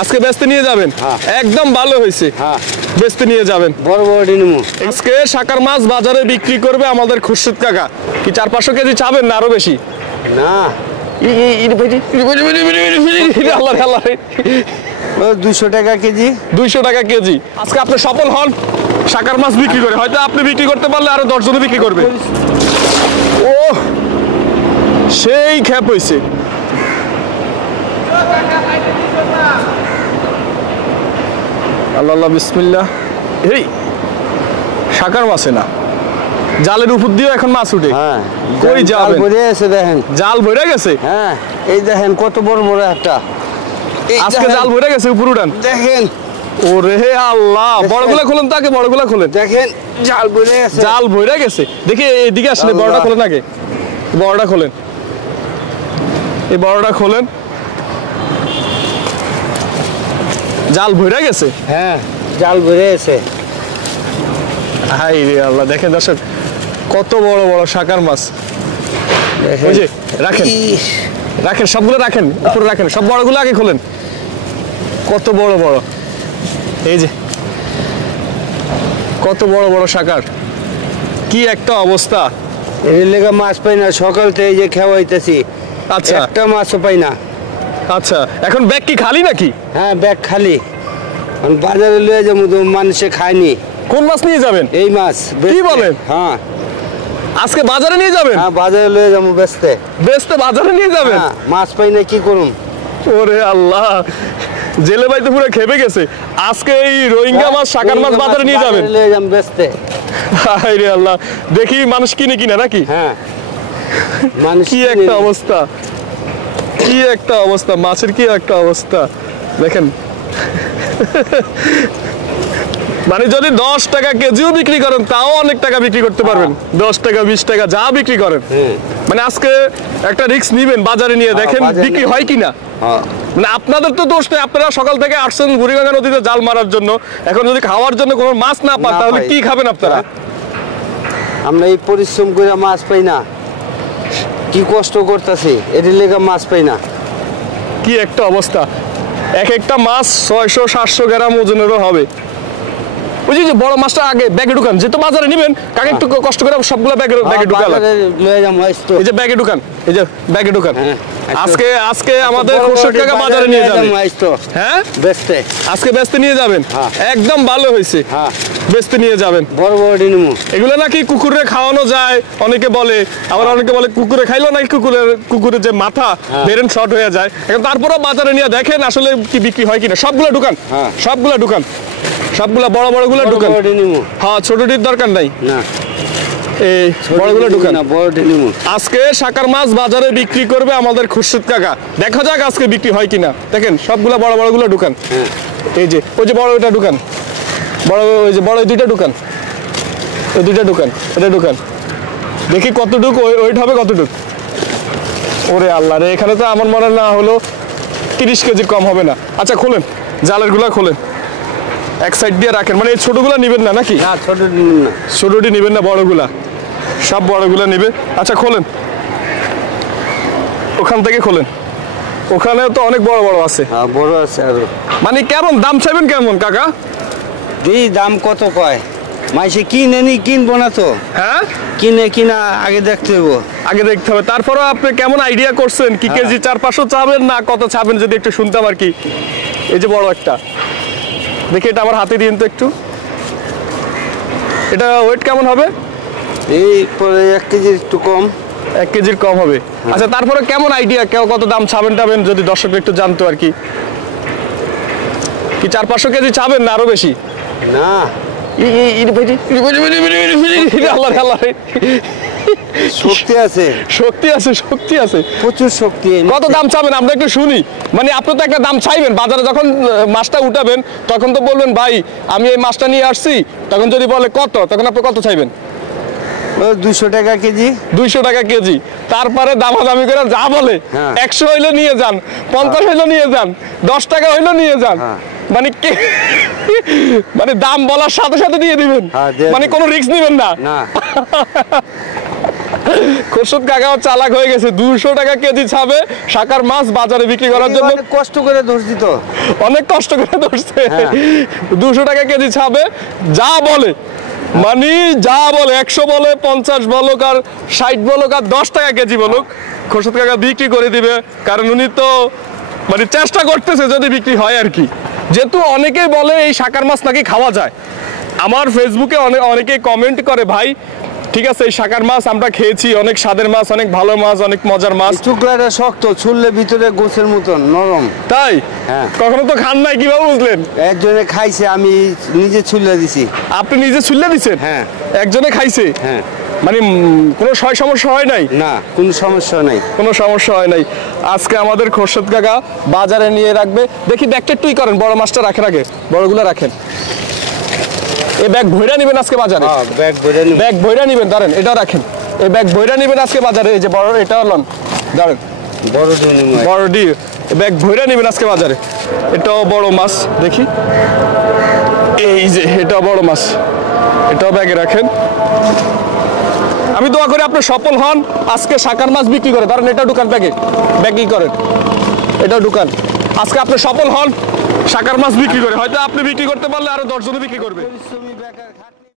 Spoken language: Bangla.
আজকে বেচতে নিয়ে যাবেন? একদম ভালো হয়েছে, বেচতে নিয়ে যাবেন। বড় বড় নিমু। আজকে শাকার মাছ বাজারে বিক্রি করবে আমাদের খুরশিদ কাকা। কি 400-500 কেজি চাবেন না আরো বেশি? না, 200 টাকা কেজি। 200 টাকা কেজি। আজকে আপনি সফল হন শাকার মাছ বিক্রি করে, হয়তো আপনি বিক্রি করতে পারলে আরো 10 জনে বিক্রি করবে। ও সেই খ্যাপ হয়েছে। আল্লাহ বিসমিল্লাহ। এই শাকার মাছে না, জালের উপর দিয়ে এখন মাছ উঠে। হ্যাঁ, কই যাবেন? ভরে আছে দেখেন, জাল ভরে গেছে। হ্যাঁ, এই দেখেন কত বড় বড় একটা। আজকে জাল ভরে গেছে, উপর উঠান দেখেন। ওরে আল্লাহ, বড়গুলা খোলেন, তাকে বড়গুলা খোলেন। দেখেন জাল ভরে গেছে, জাল ভরে গেছে। দেখি এদিকে আসলে বড়টা খোলেন আগে, বড়টা খোলেন, এই বড়টা খোলেন। জাল ভরে গেছে। হ্যাঁ, জাল ভরে গেছে। হাই রে আল্লাহ, দেখেন দর্শক কত বড় বড় শাকার মাছ। ওই যে রাখেন, রাখেন সবগুলো রাখেন, উপরে রাখেন, সব বড়গুলো আগে খোলেন। কত বড় বড়, এই যে কত বড় বড় শাকার, কি একটা অবস্থা। এর লেগে মাছ পাই না, সকাল থেকে এই যে খাওয়াইতেছি। আচ্ছা, একটা মাছও পাই না। আচ্ছা, এখন ব্যাগ কি খালি নাকি? হ্যাঁ, ব্যাগ খালি। বাজারে লয়ে যাবো, মানুষে খায়নি। কোন মাছ নিয়ে যাবেন? এই মাছ। কি বলেন? হ্যাঁ, আজকে বাজারে নিয়ে যাবেন? হ্যাঁ, বাজারে লয়ে যাবো বেচতে। বেচতে বাজারে নিয়ে যাবেন? হ্যাঁ, মাছ পাই না, কি করুম? ওরে আল্লাহ, জেলে ভাই তো পুরো খেপে গেছে। আজকে এই রোহিঙ্গা মাছ, শাকার মাছ বাজারে নিয়ে যাবেন? লয়ে যাবো বেচতে। হায় রে আল্লাহ, দেখি মানুষ কিনে কিনা নাকি? হ্যাঁ, মানুষ কি একটা অবস্থা, কি একটা অবস্থা, মাছের কি একটা অবস্থা দেখেন। মানে যদি 10 টাকা কেজিও বিক্রি করেন তাও অনেক টাকা বিক্রি করতে পারবেন। 10 টাকা 20 টাকা যা বিক্রি করেন, মানে আজকে একটা রিস্ক নিবেন, বাজারে নিয়ে দেখেন বিক্রি হয় কিনা। মানে আপনাদের তো দোষ নেই, আপনারা সকাল থেকে আসছেন বুড়িগঙ্গা নদীতে জাল মারার জন্য। এখন যদি খাওয়ার জন্য কোনো মাছ না পান তাহলে কি খাবেন আপনারা? আমরা এই পরিশ্রম করে মাছ পাই না, কি কষ্ট করতেছি, এর লেগে মাছ পাই না। কি একটা অবস্থা, এক একটা মাছ 600-700 গ্রাম ওজনেরও হবে। ওই যে বড় মাছটা আগে ব্যাগে ঢুকান, যেহেতু বাজারে নিবেন কাকে একটু কষ্ট করে সবগুলো ব্যাগে ঢুকালাম। এই যে ব্যাগে ঢুকান, এই যে ব্যাগে ঢুকান। আজকে আমাদের খুরশিদ কাকা বাজারে নিয়ে যাবেন। হ্যাঁ, বেচতে আজকে বেচতে নিয়ে যাবেন। একদম ভালো হয়েছে, বেচতে নিয়ে যাবেন। বড় বড় নিমু। এগুলো নাকি কুকুরে খাওয়ানো যায় অনেকে বলে, আবার অনেকে বলে কুকুরে খাইলো নাকি কুকুরের যে মাথা ব্রেন শর্ট হয়ে যায়। এখন তারপরেও বাজারে নিয়ে দেখেন আসলে কি বিক্রি হয় কিনা। সবগুলো ঢুকান, সবগুলো ঢুকান, সবগুলা বড় বড়গুলো ঢুকান। হ্যাঁ, ছোটটির দরকার নাই, এই বড়গুলো ঢুকান। আজকে শাকার মাছ বাজারে বিক্রি করবে আমাদের খুরশিদ কাকা। দেখা যাক আজকে বিক্রি হয় কিনা। দেখেন সবগুলা বড় বড়গুলো ঢুকান। এই যে ওই যে বড় ওইটা ঢুকান, বড় ওই যে বড় দুইটা ঢুকান, ওই দুইটা ঢুকান, এটা ঢুকান। দেখি কতটুক ওয়েট হবে, কতটুক। ওরে আল্লাহ রে, এখানে তো আমার মনে না হলো 30 কেজির কম হবে না। আচ্ছা খোলেন, জালের গুলা খোলেন, এক সাইড দিয়ে রাখেন। মানে এই ছোটগুলা নিবেন না নাকি? না, ছোটটি নিবেন না। ছোটটি নিবেন না, বড়গুলা, সব বড়গুলা নিবে। আচ্ছা খোলেন, ওখান থেকে খোলেন। ওখানেও তো অনেক বড় বড় আছে। হ্যাঁ, বড় আছে আরো। মানে কেমন দাম চাইবেন কেমন কাকা? দাম কত কয়? মাইসে কিনে নি, কিনবো না তো। হ্যাঁ, কিনা আগে দেখতে হবে, আগে দেখতে হবে। তারপরে আপনি কেমন আইডিয়া করছেন কি কেজি 400-500 চাবেন না কত চাবেন যদি একটু শুনতাম আর কি। এই যে বড় একটা, দেখি এটা আমার হাতে দিন তো একটু। এটা ওয়েট কেমন হবে? এই পরে 1 কেজির একটু কম। 1 কেজির কম হবে। আচ্ছা, তারপরে কেমন আইডিয়া, কত দাম চাবেন টাবেন যদি দর্শক একটু জানতো আর কি। কি 400-500 কেজি চাবেন না আরো বেশি? না, শক্তি আছে, শক্তি আছে, শক্তি আছে, প্রচুর শক্তি। কত দাম চাবেন আমরা একটু শুনি। মানে আপনি তো একটা দাম চাইবেন বাজারে, যখন মাছটা উঠাবেন তখন তো বলবেন ভাই আমি এই মাছটা নিয়ে আসছি। তখন যদি বলে কত, তখন আপনি কত চাইবেন? 200 টাকা কেজি। 200 টাকা কেজি। তারপরে দামাদামি করে যা বলে, 100 হইলে নিয়ে যান, 50 হইলে নিয়ে যান, 10 টাকা হইলে নিয়ে যান। মানে মানে দাম বলার সাথে সাথে দিয়ে দিবেন, মানে কোনো রিস্ক নিবেন না। খোরশেদ কাকাও চালাক হয়ে গেছে, 200 টাকা কেজি ছাবে শাকার মাছ বাজারে বিক্রি করার জন্য। অনেক কষ্ট করে ধরছি তো, অনেক কষ্ট করে ধরছে। হ্যাঁ। 200 টাকা কেজি ছাবে, যা বলে মানে যা বলে, 100 বলে, 50 বলুক আর 60 বলুক আর 10 টাকা কেজি বলুক, খোরশেদ কাকা বিক্রি করে দিবে। কারণ উনি তো মানে চেষ্টা করতেছে যদি বিক্রি হয় আর কি। যেহেতু অনেকেই বলে এই শাকার মাছ নাকি খাওয়া যায়, আমার ফেসবুকে অনেকেই কমেন্ট করে, ভাই ঠিক আছে এই শাকার মাছ আমরা খেয়েছি, অনেক স্বাদের মাছ, অনেক ভালো মাছ, অনেক মজার মাছ। চুকলাটা শক্ত, ছুললে ভিতরে গোছের মতন নরম। তাই হ্যাঁ। কখনো তো খান নাই, কিভাবে বুঝলেন? একজনে খাইছে, আমি নিজে ছুলে দিছি। আপনি নিজে ছুলে দিছেন? হ্যাঁ। একজনে খাইছে? হ্যাঁ। মানে কোনো সমস্যা হয় নাই? না, কোনো সমস্যা নাই। কোনো সমস্যা হয় নাই। আজকে আমাদের খোরশেদ কাকা বাজারে নিয়ে রাখবে। দেখি ব্যাগটা একটুই করেন, বড় মাছটা রাখেন, আগে বড়গুলো রাখেন। এই ব্যাগ ভইরা নেবেন আজকে বাজারে? ব্যাগ ভরে নিব। ব্যাগ ভইরা নেবেন, দাঁড়ান এটাও রাখেন। এই ব্যাগ ভইরা নেবেন আজকে বাজারে, এই যে বড় এটা লন, দাঁড়ান বড় ধরনের মাছ। বড় ডি ব্যাগ ভইরা নেবেন আজকে বাজারে। এটাও বড় মাছ, দেখি এই যে এটাও বড় মাছ, এটাও ব্যাগে রাখেন। আমি দোয়া করি আপনি সফল হন, আজকে শাকার মাছ বিক্রি করে। ধরেন এটা ঢুকান ব্যাগে, ব্যাগই করেন, এটাও ঢুকান। আজকে আপনি সফল হন শাকার মাছ বিক্রি করে, হয়তো আপনি বিক্রি করতে পারলে আরো 10 জনে বিক্রি করবে। পরিশ্রমী বেকার খাট